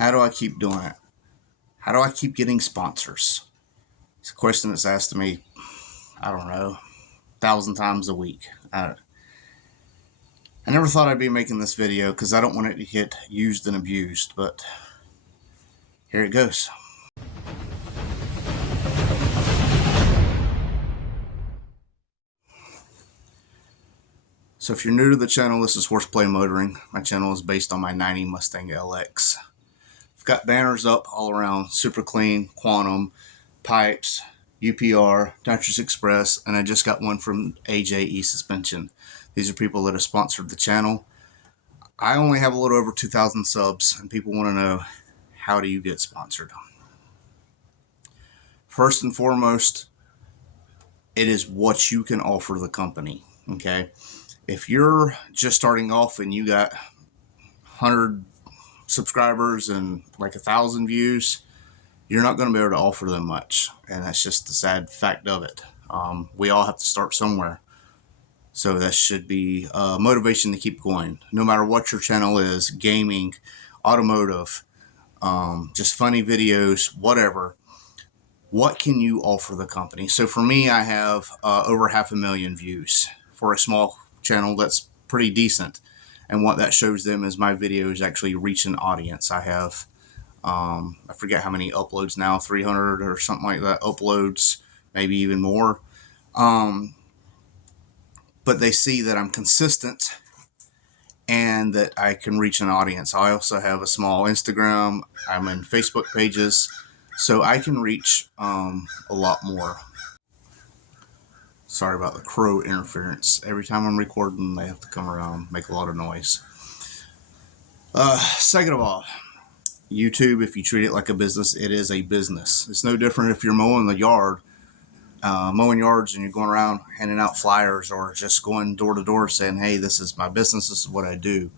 How do I keep doing it? How do I keep getting sponsors? It's a question that's asked to me, I don't know, 1,000 times a week. I never thought I'd be making this video because I don't want it to get used and abused, but here it goes. So if you're new to the channel, this is Horseplay Motoring. My channel is based on my 90 Mustang LX. I've got banners up all around Super Clean, Quantum, Pipes, UPR, Nitrous Express, and I just got one from AJE Suspension. These are people that have sponsored the channel. I only have a little over 2,000 subs, and people want to know, how do you get sponsored? First and foremost, it is what you can offer the company, okay? If you're just starting off and you got 100 subscribers and like 1,000 views, you're not going to be able to offer them much, and that's just the sad fact of it. We all have to start somewhere, so that should be motivation to keep going, no matter what your channel is: gaming, automotive, just funny videos, whatever. What can you offer the company? So for me, I have over 500,000 views. For a small channel, that's pretty decent, and what that shows them is my videos actually reach an audience. I have I forget how many uploads now, 300 or something like that uploads, maybe even more. But they see that I'm consistent and that I can reach an audience. I also have a small Instagram. I'm in Facebook pages, so I can reach a lot more. Sorry about the crow interference. Every time I'm recording, they have to come around, make a lot of noise. Second of all, YouTube, if you treat it like a business, it is a business. It's no different if you're mowing the yard, mowing yards, and you're going around handing out flyers or just going door to door saying, hey, this is my business, this is what I do.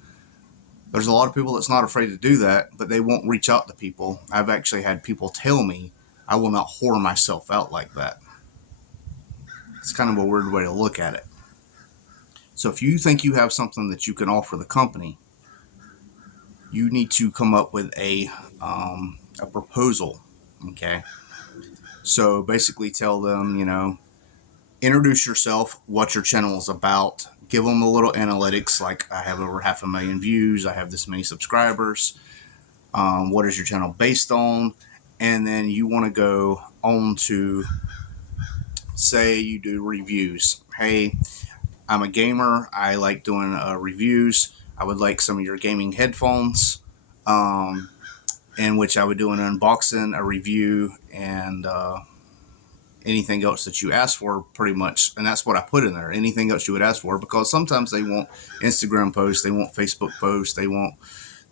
There's a lot of people that's not afraid to do that, but they won't reach out to people. I've actually had people tell me I will not whore myself out like that. It's kind of a weird way to look at it. So if you think you have something that you can offer the company, you need to come up with a proposal, okay? So basically tell them, introduce yourself, what your channel is about, give them a little analytics, like I have over 500,000 views, I have this many subscribers, what is your channel based on, and then you want to go on to, say you do reviews. Hey, I'm a gamer, I like doing reviews. I would like some of your gaming headphones, in which I would do an unboxing, a review, and anything else that you ask for, pretty much. And that's what I put in there, anything else you would ask for, because sometimes they want Instagram posts, they want Facebook posts, they want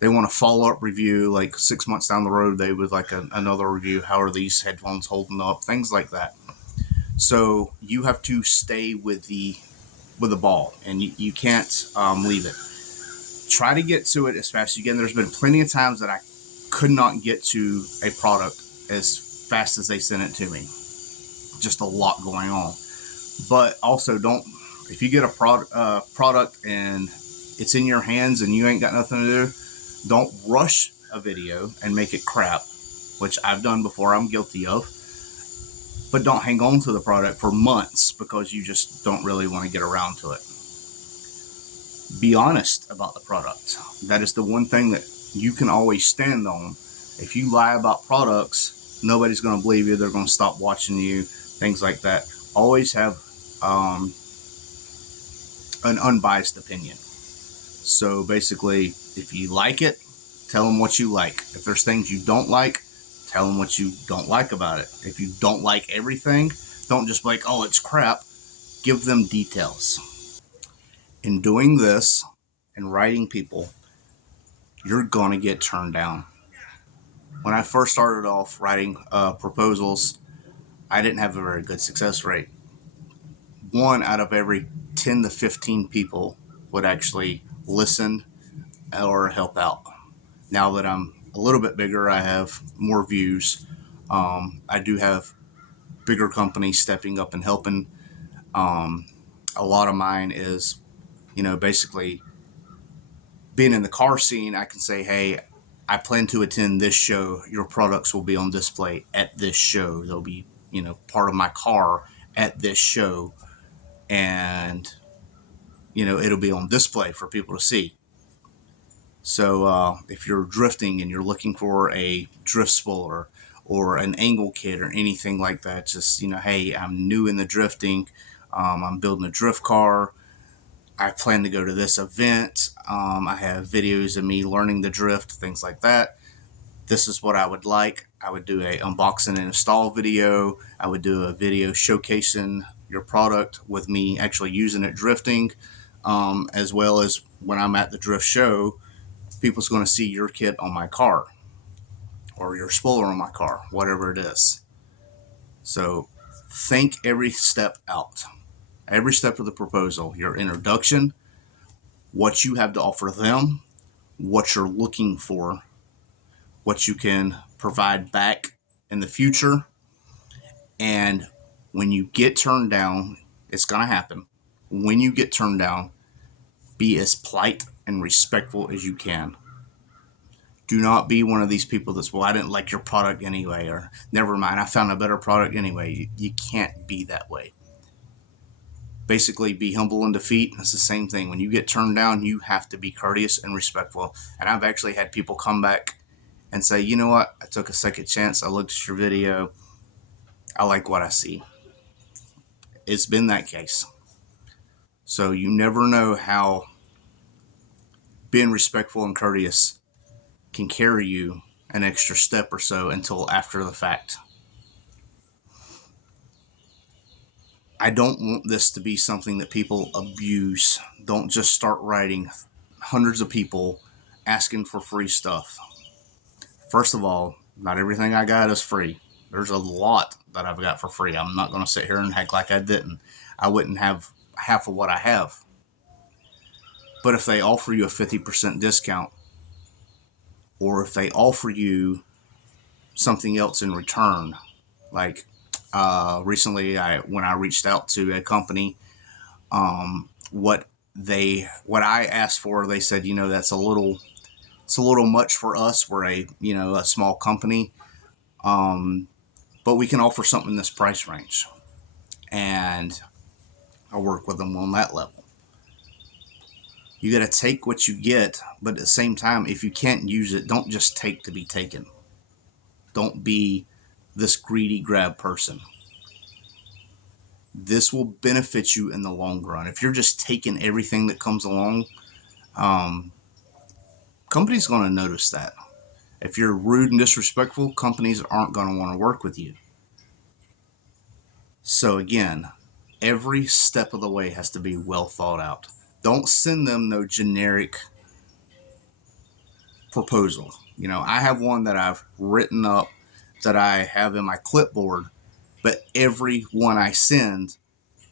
a follow-up review, like 6 months down the road they would like another review. How are these headphones holding up, things like that. So you have to stay with the ball, and you can't leave it. Try to get to it as fast as you can. There's been plenty of times that I could not get to a product as fast as they sent it to me. Just a lot going on. But also, if you get a product and it's in your hands and you ain't got nothing to do, don't rush a video and make it crap, which I've done before, I'm guilty of. But don't hang on to the product for months because you just don't really want to get around to it. Be honest about the product. That is the one thing that you can always stand on. If you lie about products, nobody's going to believe you. They're going to stop watching you, things like that. Always have an unbiased opinion. So basically, if you like it, tell them what you like. If there's things you don't like, tell them what you don't like about it. If you don't like everything, don't just be like, oh, it's crap. Give them details. In doing this and writing people, you're going to get turned down. When I first started off writing proposals, I didn't have a very good success rate. 1 out of every 10 to 15 people would actually listen or help out. Now that I'm a little bit bigger, I have more views. I do have bigger companies stepping up and helping. A lot of mine is, basically being in the car scene. I can say, hey, I plan to attend this show. Your products will be on display at this show. They'll be, part of my car at this show. And, it'll be on display for people to see. So if you're drifting and you're looking for a drift spoiler or an angle kit or anything like that, just, hey, I'm new in the drifting. I'm building a drift car. I plan to go to this event. I have videos of me learning the drift, things like that. This is what I would like. I would do a unboxing and install video. I would do a video showcasing your product with me actually using it drifting, as well as when I'm at the drift show, people's going to see your kit on my car or your spoiler on my car, whatever it is. So think every step out, every step of the proposal, your introduction, what you have to offer them, what you're looking for, what you can provide back in the future. And when you get turned down, it's going to happen. When you get turned down, be as polite and respectful as you can. Do not be one of these people that's, well, I didn't like your product anyway, or never mind, I found a better product anyway. You can't be that way. Basically, be humble in defeat. It's the same thing. When you get turned down, you have to be courteous and respectful. And I've actually had people come back and say, you know what, I took a second chance. I looked at your video. I like what I see. It's been that case. So you never know how being respectful and courteous can carry you an extra step or so until after the fact. I don't want this to be something that people abuse. Don't just start writing hundreds of people asking for free stuff. First of all, not everything I got is free. There's a lot that I've got for free. I'm not going to sit here and act like I didn't. I wouldn't have half of what I have. But if they offer you a 50% discount, or if they offer you something else in return, like recently when I reached out to a company, what I asked for, they said, it's a little much for us. We're a small company, but we can offer something in this price range. And I work with them on that level. You got to take what you get, but at the same time, if you can't use it, don't just take to be taken. Don't be this greedy grab person. This will benefit you in the long run. If you're just taking everything that comes along, companies are going to notice that. If you're rude and disrespectful, companies aren't going to want to work with you. So again, every step of the way has to be well thought out. Don't send them no generic proposal. I have one that I've written up that I have in my clipboard, but every one I send,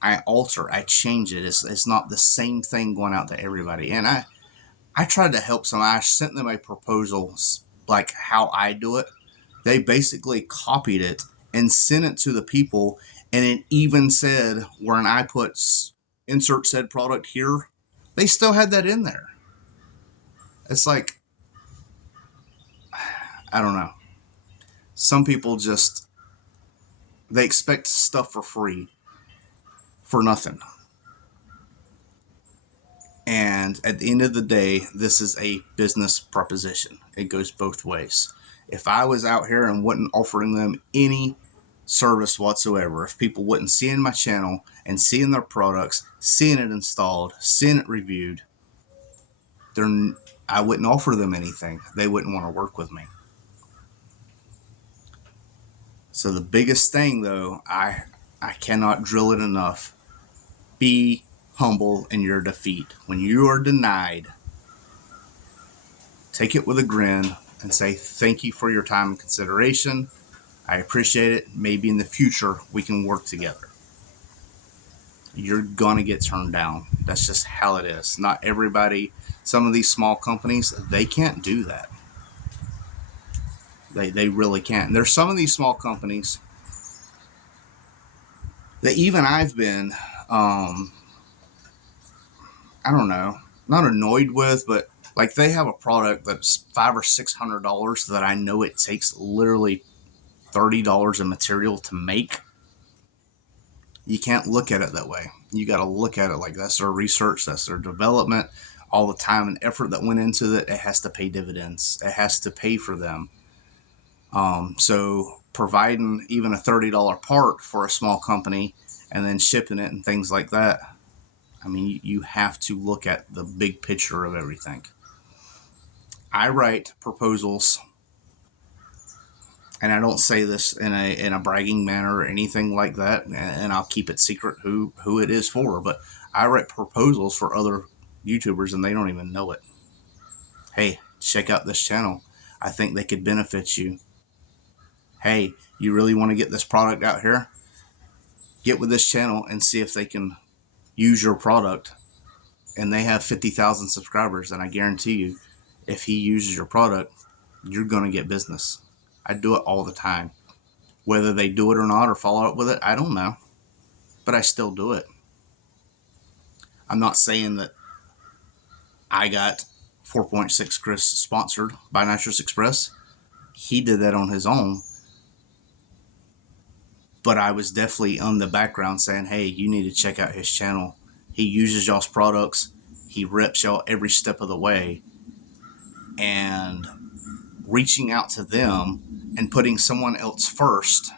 I alter, I change it. It's not the same thing going out to everybody. And I tried to help some. I sent them a proposal like how I do it. They basically copied it and sent it to the people. And it even said when I put insert said product here, they still had that in there. It's like, I don't know. Some people just, they expect stuff for free for nothing. And at the end of the day, this is a business proposition. It goes both ways. If I was out here and wasn't offering them any service whatsoever, if people wouldn't see in my channel and seeing their products, seeing it installed, seeing it reviewed, I wouldn't offer them anything. They wouldn't want to work with me. So the biggest thing, though, I cannot drill it enough. Be humble in your defeat. When you are denied, take it with a grin and say, thank you for your time and consideration. I appreciate it. Maybe in the future we can work together. You're going to get turned down. That's just how it is. Not everybody, some of these small companies, they can't do that. They really can't. And there's some of these small companies that even I've been, I don't know, not annoyed with, but Like they have a product that's $500 or $600 that I know it takes literally $30 of material to make. You can't look at it that way. You got to look at it like that's their research, that's their development, all the time and effort that went into it. It has to pay dividends. It has to pay for them. So providing even a $30 part for a small company and then shipping it and things like that, I mean, you have to look at the big picture of everything. I write proposals, and I don't say this in a bragging manner or anything like that, and I'll keep it secret who it is for, but I write proposals for other YouTubers and they don't even know it. Hey, check out this channel. I think they could benefit you. Hey, you really want to get this product out here? Get with this channel and see if they can use your product. And they have 50,000 subscribers, and I guarantee you, if he uses your product, you're going to get business. I do it all the time. Whether they do it or not or follow up with it, I don't know. But I still do it. I'm not saying that I got 4.6 Chris sponsored by Nitrous Express. He did that on his own. But I was definitely on the background saying, hey, you need to check out his channel. He uses y'all's products. He reps y'all every step of the way. And reaching out to them and putting someone else first,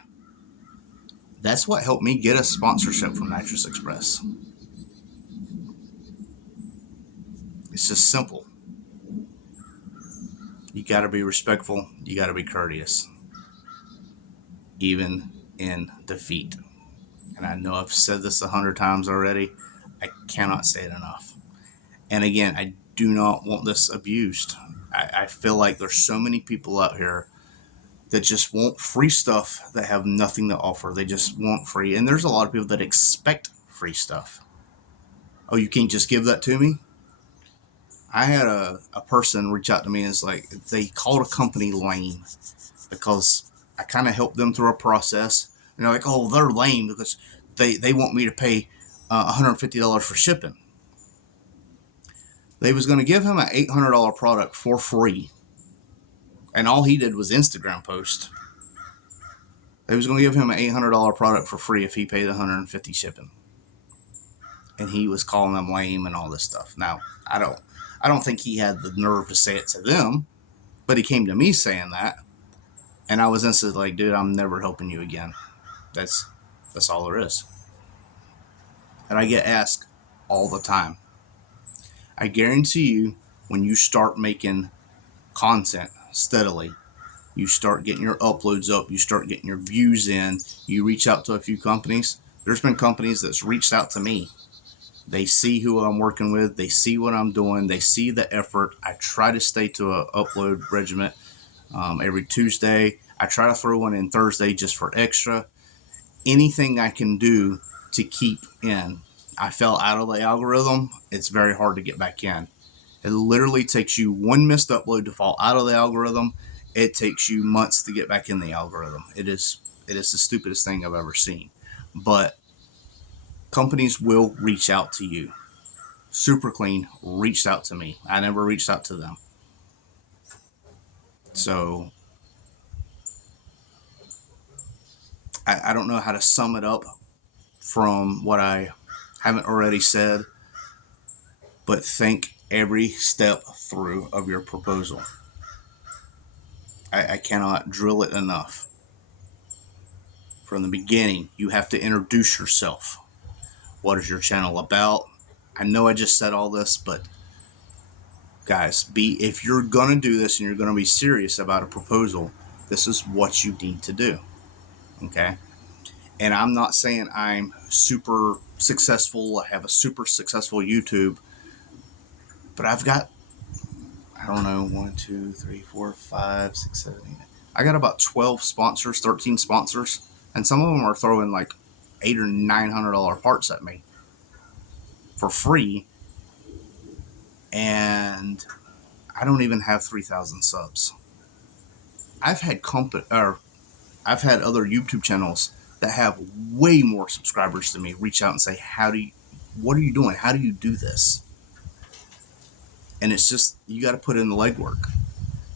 that's what helped me get a sponsorship from Nitrous Express. It's just simple. You got to be respectful. You got to be courteous, even in defeat. And I know I've said this 100 times already. I cannot say it enough. And again, I do not want this abused. I feel like there's so many people out here that just want free stuff that have nothing to offer. They just want free. And there's a lot of people that expect free stuff. Oh, you can't just give that to me? I had a person reach out to me and it's like they called a company lame because I kind of helped them through a process. And they're like, oh, they're lame because they want me to pay $150 for shipping. They was going to give him an $800 product for free. And all he did was Instagram post. They was going to give him an $800 product for free if he paid $150 shipping. And he was calling them lame and all this stuff. Now, I don't think he had the nerve to say it to them, but he came to me saying that. And I was instantly like, dude, I'm never helping you again. That's all there is. And I get asked all the time. I guarantee you, when you start making content steadily, you start getting your uploads up, you start getting your views in, you reach out to a few companies. There's been companies that's reached out to me. They see who I'm working with, they see what I'm doing, they see the effort. I try to stay to an upload regiment every Tuesday. I try to throw one in Thursday just for extra. Anything I can do to keep in. I fell out of the algorithm. It's very hard to get back in. It literally takes you one missed upload to fall out of the algorithm. It takes you months to get back in the algorithm. It is the stupidest thing I've ever seen. But companies will reach out to you. Super Clean reached out to me. I never reached out to them. So I don't know how to sum it up from what I haven't already said, but think every step through of your proposal. I cannot drill it enough. From the beginning, you have to introduce yourself. What is your channel about? I know I just said all this, but guys, if you're going to do this and you're going to be serious about a proposal, this is what you need to do. Okay? And I'm not saying I'm super successful, I have a super successful YouTube, but I've got, I don't know, 1, 2, 3, 4, 5, 6, 7, 8. I got about 12 sponsors, 13 sponsors, and some of them are throwing like $800 or $900 parts at me for free, and I don't even have 3,000 subs. I've had other YouTube channels that have way more subscribers than me reach out and say, what are you doing? How do you do this? And it's just, you got to put in the legwork.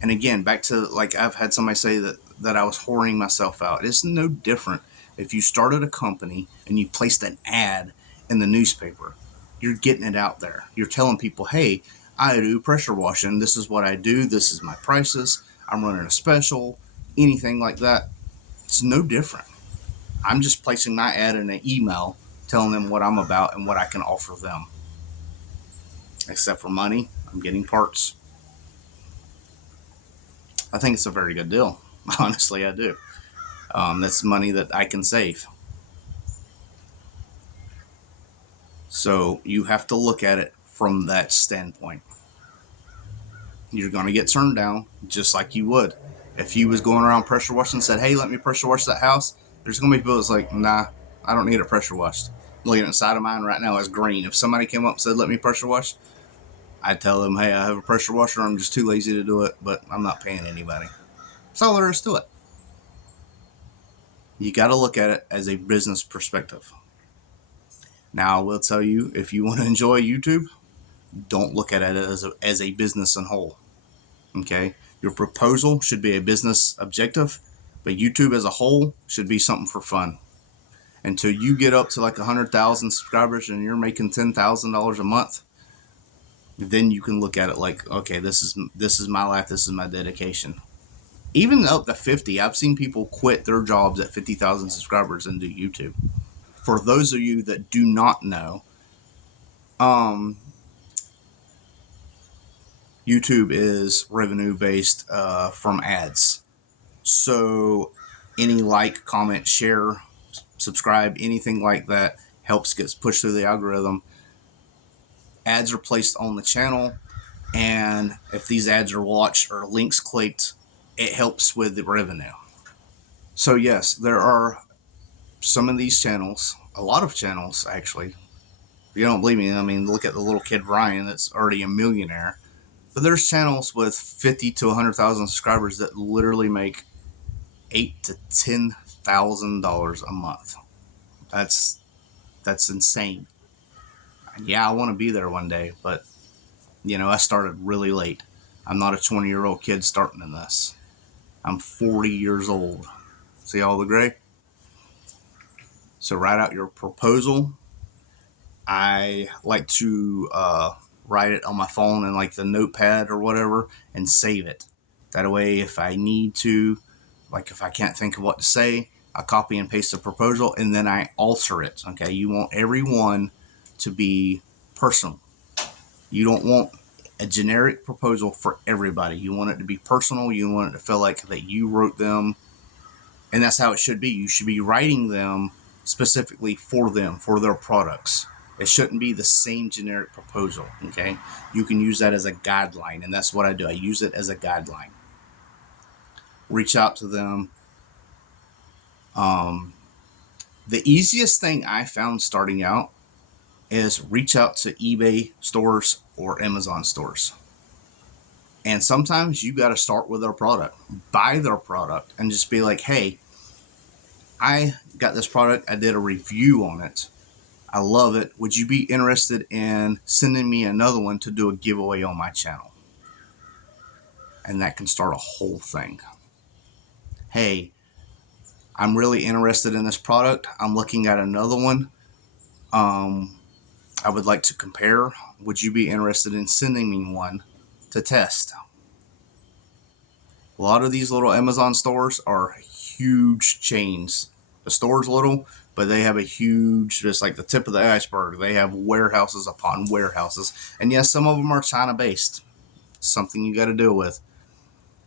And again, back to, like, I've had somebody say that I was whoring myself out. It's no different if you started a company and you placed an ad in the newspaper. You're getting it out there. You're telling people, hey, I do pressure washing. This is what I do. This is my prices. I'm running a special. Anything like that. It's no different. I'm just placing my ad in an email, telling them what I'm about and what I can offer them. Except for money, I'm getting parts. I think it's a very good deal. Honestly, I do. That's money that I can save. So you have to look at it from that standpoint. You're going to get turned down just like you would. If you was going around pressure washing and said, hey, let me pressure wash that house, there's going to be people that's like, nah, I don't need it pressure washed. Looking inside of mine right now is green. If somebody came up and said, let me pressure wash, I'd tell them, hey, I have a pressure washer. I'm just too lazy to do it, but I'm not paying anybody. That's all there is to it. You got to look at it as a business perspective. Now, I will tell you, if you want to enjoy YouTube, don't look at it as a business in whole. Okay? Your proposal should be a business objective, but YouTube as a whole should be something for fun. Until you get up to like 100,000 subscribers and you're making $10,000 a month, then you can look at it like, okay, this is my life, this is my dedication. Even up to 50, I've seen people quit their jobs at 50,000 subscribers and do YouTube. For those of you that do not know, YouTube is revenue based from ads. So any like, comment, share, subscribe, anything like that helps get pushed through the algorithm. Ads are placed on the channel, and if these ads are watched or links clicked, it helps with the revenue. So yes, there are some of these channels, a lot of channels actually. If you don't believe me, I mean, look at the little kid Ryan that's already a millionaire. But there's channels with 50 to 100,000 subscribers that literally make $8,000 to $10,000 a month. That's insane. And yeah, I want to be there one day, but I started really late. I'm not a 20-year-old kid starting in this. I'm 40 years old. See all the gray? So write out your proposal. I like to write it on my phone in like the notepad or whatever and save it. That way, if I need to, like if I can't think of what to say, I copy and paste the proposal and then I alter it. Okay, you want everyone to be personal. You don't want a generic proposal for everybody. You want it to be personal. You want it to feel like that you wrote them, and that's how it should be. You should be writing them specifically for them, for their products. It shouldn't be the same generic proposal, okay? You can use that as a guideline, and that's what I do. I use it as a guideline. Reach out to them. The easiest thing I found starting out is reach out to eBay stores or Amazon stores. And sometimes you got to start with their product. Buy their product and just be like, hey, I got this product. I did a review on it. I love it. Would you be interested in sending me another one to do a giveaway on my channel? And that can start a whole thing. Hey, I'm really interested in this product. I'm looking at another one. I would like to compare. Would you be interested in sending me one to test? A lot of these little Amazon stores are huge chains. The store's little, but they have a huge, just like the tip of the iceberg. They have warehouses upon warehouses. And yes, some of them are China based. Something you got to deal with.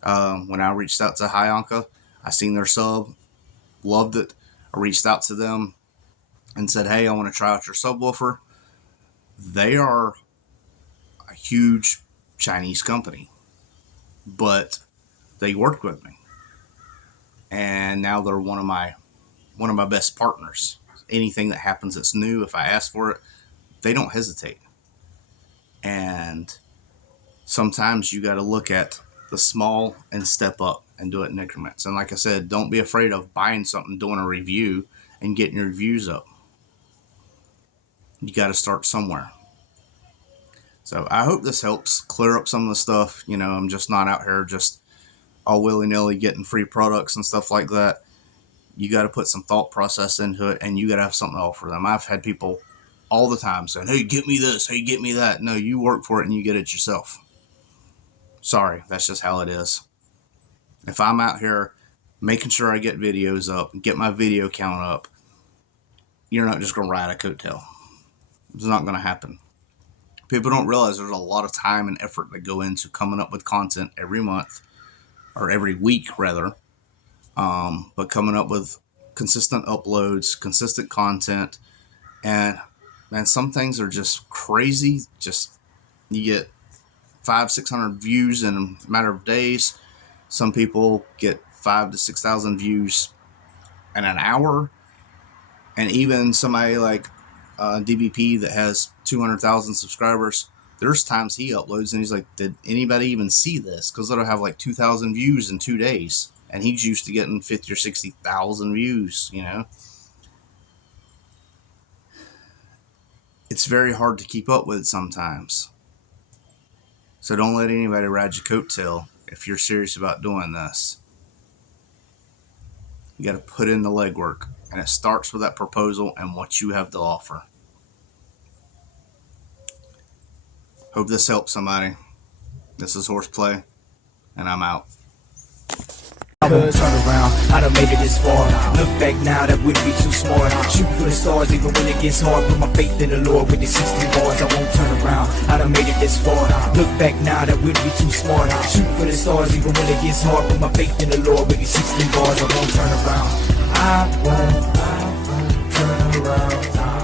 When I reached out to Hyanka, I seen their sub, loved it. I reached out to them and said, hey, I want to try out your subwoofer. They are a huge Chinese company, but they worked with me. And now they're one of my best partners. Anything that happens that's new, if I ask for it, they don't hesitate. And sometimes you got to look at the small and step up and do it in increments. And like I said, don't be afraid of buying something, doing a review, and getting your views up. You got to start somewhere. So I hope this helps clear up some of the stuff. You know, I'm just not out here just all willy-nilly getting free products and stuff like that. You got to put some thought process into it, and you got to have something to offer them. I've had people all the time saying, hey, get me this, hey, get me that. No, you work for it and you get it yourself. Sorry, that's just how it is. If I'm out here making sure I get videos up, get my video count up, you're not just going to ride a coattail. It's not going to happen. People don't realize there's a lot of time and effort that go into coming up with content every month, or every week rather, but coming up with consistent uploads, consistent content, and man, some things are just crazy. Just you get 500-600 views in a matter of days. Some people get 5,000 to 6,000 views in an hour, and even somebody like DBP that has 200,000 subscribers, there's times he uploads and he's like, did anybody even see this? Because it'll have like 2,000 views in 2 days, and he's used to getting 50 or 60,000 views. You know, it's very hard to keep up with sometimes. So don't let anybody ride your coattail if you're serious about doing this. You got to put in the legwork, and it starts with that proposal and what you have to offer. Hope this helps somebody. This is Horseplay, and I'm out. I won't turn around, I done made it this far. Look back now, that wouldn't be too smart. Shoot for the stars even when it gets hard. Put my faith in the Lord with the 16 bars. I won't turn around, I done made it this far. Look back now, that wouldn't be too smart. Shoot for the stars even when it gets hard. Put my faith in the Lord with the 16 bars. I won't turn around, I won't turn around.